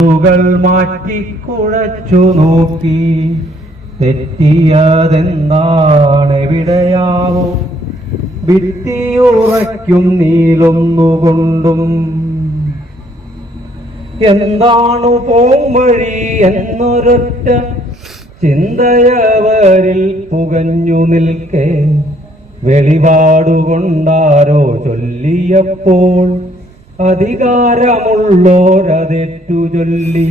ുകൾ മാറ്റിക്കുഴച്ചു നോക്കി തെറ്റിയതെന്താണെവിടെയാവോ ഭിത്തിയുറയ്ക്കും നീലൊന്നുകൊണ്ടും എന്താണു പോംവഴി എന്നൊരൊറ്റ ചിന്തയവരിൽ പുകഞ്ഞു നിൽക്കെ വെളിപാടുകൊണ്ടാരോ ചൊല്ലിയപ്പോൾ അധികാരമുള്ളോരതെറ്റു ചൊല്ലി.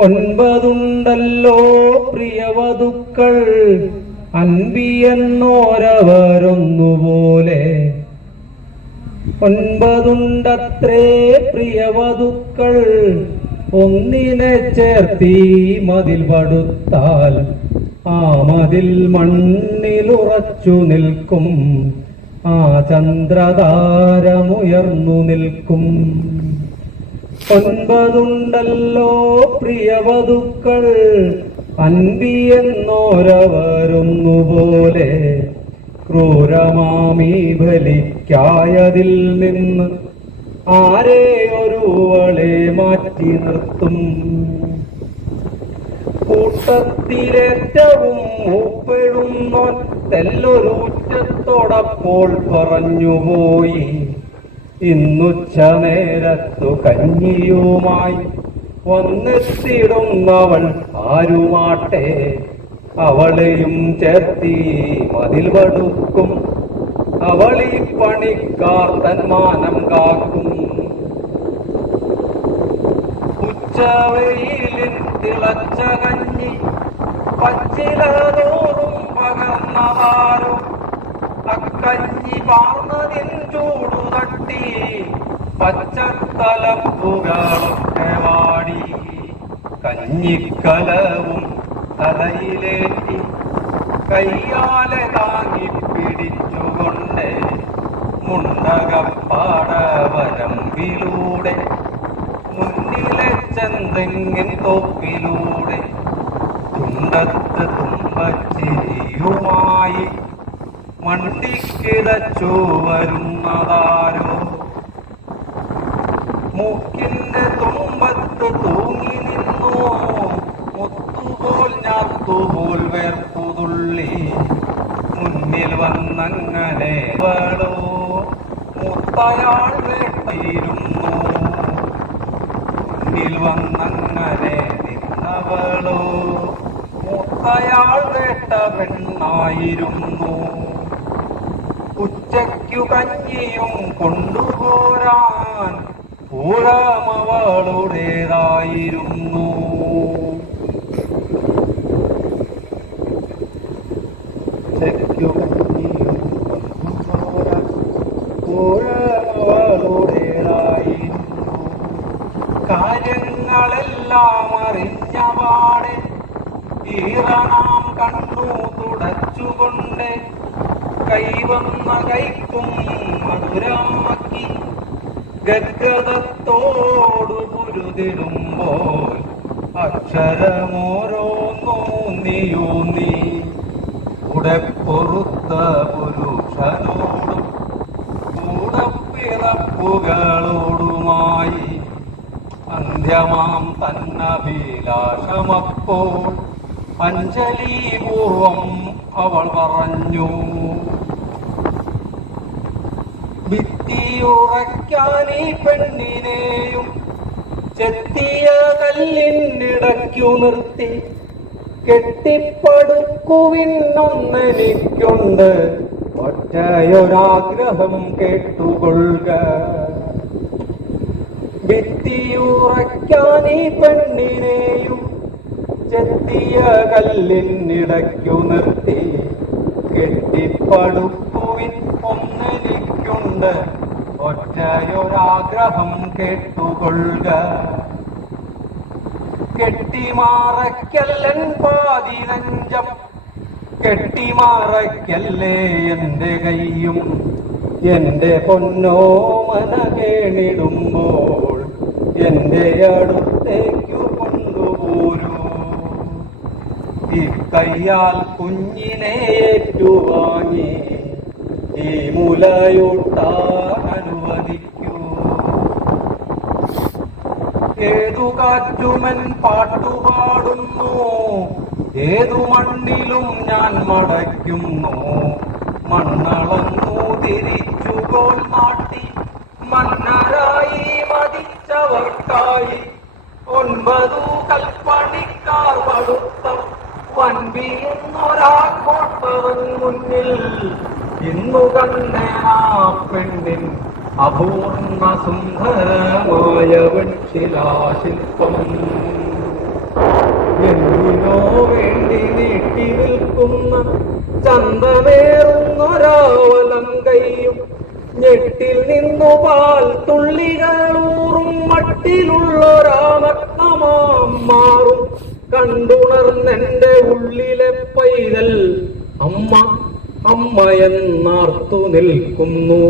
9 പ്രിയവധുക്കൾ അൻപിയെന്നോരവരൊന്നുപോലെ 9 പ്രിയവധുക്കൾ ഒന്നിനെ ചേർത്തി മതിൽ പടുത്താൽ ആ മതിൽ മണ്ണിലുറച്ചു നിൽക്കും, ആ ചന്ദ്രതാരമുയർന്നു നിൽക്കും. 9 പ്രിയവധുക്കൾ അൻപിയെന്നോരവരൊന്നുപോലെ ക്രൂരമാമീ ബലിക്കായതിൽ നിന്ന് ആരെയൊരുവളെ മാറ്റി നിർത്തും. കൂട്ടത്തിലേറ്റവും മൂപ്പെടുന്നോൻ തെല്ലൊരൂറ്റത്തോടപ്പോൾ പറഞ്ഞുപോയി, ഇന്നുച്ച നേരത്തു കഞ്ഞിയുമായി വന്നെത്തിടുന്നവൾ ആരുമാട്ടെ, അവളെയും ചേർത്തി മതിൽ പടുക്കും, അവളീ പണിക്കാർ തന്മാനം കാക്കും. ഉച്ചവെയിലിൽ തിളച്ച കഞ്ഞി പച്ചിലതോറും പകർന്നതാരോ, അക്കഞ്ഞി പാർന്നതിൻ ചൂടു തട്ടി പച്ചത്തലപ്പുകളൊക്കെ വാടി. കഞ്ഞിക്കലവും തലയിലേറ്റി കയ്യാലെ താങ്ങി പിടിച്ചുകൊണ്ട് മുണ്ടകപ്പാടവരമ്പിലൂടെ മുന്നിലെ ചെന്തെങ്ങിൻ തോപ്പിലൂടെ തുണ്ടത്ത് തുമ്പച്ചിരിയുമായി മണ്ടിക്കിതച്ചു വരുന്നതാരോ. മൂക്കിന്റെ തുമ്പത്ത് തൂങ്ങി നിന്നു മുത്തുപോൽ ഞാത്തുപോൽ വേർപ്പുതുള്ളി. മുന്നിൽ വന്നങ്ങനെ വേളോ മുത്തയാൾ വേട്ടയിരുന്നു, മുന്നിൽ വന്നങ്ങനെ നിന്നവളോ മുത്തയാൾ വേട്ട പെണ്ണായിരുന്നു. ഉച്ചയ്ക്കു കഞ്ഞിയും കൊണ്ടുപോരാൻ ഊഴമവളുടേതായിരുന്നു. ഉച്ചയ്ക്കു കഞ്ഞിയും കൊണ്ടുപോരാൻ ഊഴമവളുടേതായിരുന്നു. കാര്യങ്ങളെല്ലാം അറിഞ്ഞപാടെ ഈറനാം കണ്ണു തുടച്ചുകൊണ്ട് കൈവന്ന കൈക്കും മധുരമാക്കി ഗദ്ഗതത്തോടു പൊരുതിടുമ്പോൾ അക്ഷരമോരോന്നൂന്നിയൂന്നി കൂടെ പൊറുത്ത പുരുഷനോടും കൂടപ്പിറപ്പുകളോടുമായി അന്ത്യമാം തന്നഭിലാഷമപ്പോൾ അഞ്ജലീപൂർവം അവൾ പറഞ്ഞു. ഭിത്തിയുറയ്ക്കാനീ പെണ്ണിനെയും ചെത്തിയ കല്ലിനിടയ്ക്കു നിർത്തി കെട്ടിപ്പടുക്കുവിനൊന്നെനിക്കുണ്ട് ഒറ്റയൊരാഗ്രഹം കേട്ടുകൊള്ളുക. ഭിത്തിയുറയ്ക്കാനീ പെണ്ണിനെയും ചെത്തിയ കല്ലിനിടയ്ക്കു നിർത്തി കെട്ടിപ്പടുക്കുവിൻ ഒന്നെനിക്കുണ്ട് ഒറ്റയൊരാഗ്രഹം കേട്ടുകൊള്ളുക. കെട്ടിമാറയ്ക്കല്ലൻ പാതിനഞ്ചം കെട്ടിമാറയ്ക്കല്ലേ എന്റെ കൈയും എന്റെ പൊന്നോ മന കേണിടുമ്പോൾ എന്റെ അടുത്തേക്കു കൊണ്ടുപോരൂ. ഈ കയ്യാൽ കുഞ്ഞിനെ ഏറ്റുവാങ്ങി ഈ മുലയൂട്ടാൻ അനുവദിക്കൂ. ഏതു കാറ്റുമൻ പാട്ടുപാടുന്നു, ഏതു മണ്ണിലും ഞാൻ മടയ്ക്കുന്നു. മണ്ണളന്നു തിരിച്ചുകോൾ നാട്ടി മന്നരായി മതിച്ചവർക്കായി 9 കൽപ്പണിക്കാർ പടുത്ത വൻപിയെന്നൊരാഘോട്ടവൻ മുന്നിൽ ഇന്നു കണ്ടേ ആ പെണ്ണിൻ അപൂർണ സുന്ദരമായ വെൺശിലാശില്പം. എന്തിനോ വേണ്ടി നീട്ടി നിൽക്കുന്ന ചന്തമേറുന്നൊരാവലം കൈയും ഞെട്ടിൽ നിന്നു പാൽ തുള്ളികളൂറും മട്ടിലുള്ളൊരാനക്തമാം മാറും കണ്ടുണർന്നെന്റെ ഉള്ളിലെ പൈതൽ അമ്മ അമ്മ എന്നാർത്തു നിൽക്കുന്നു.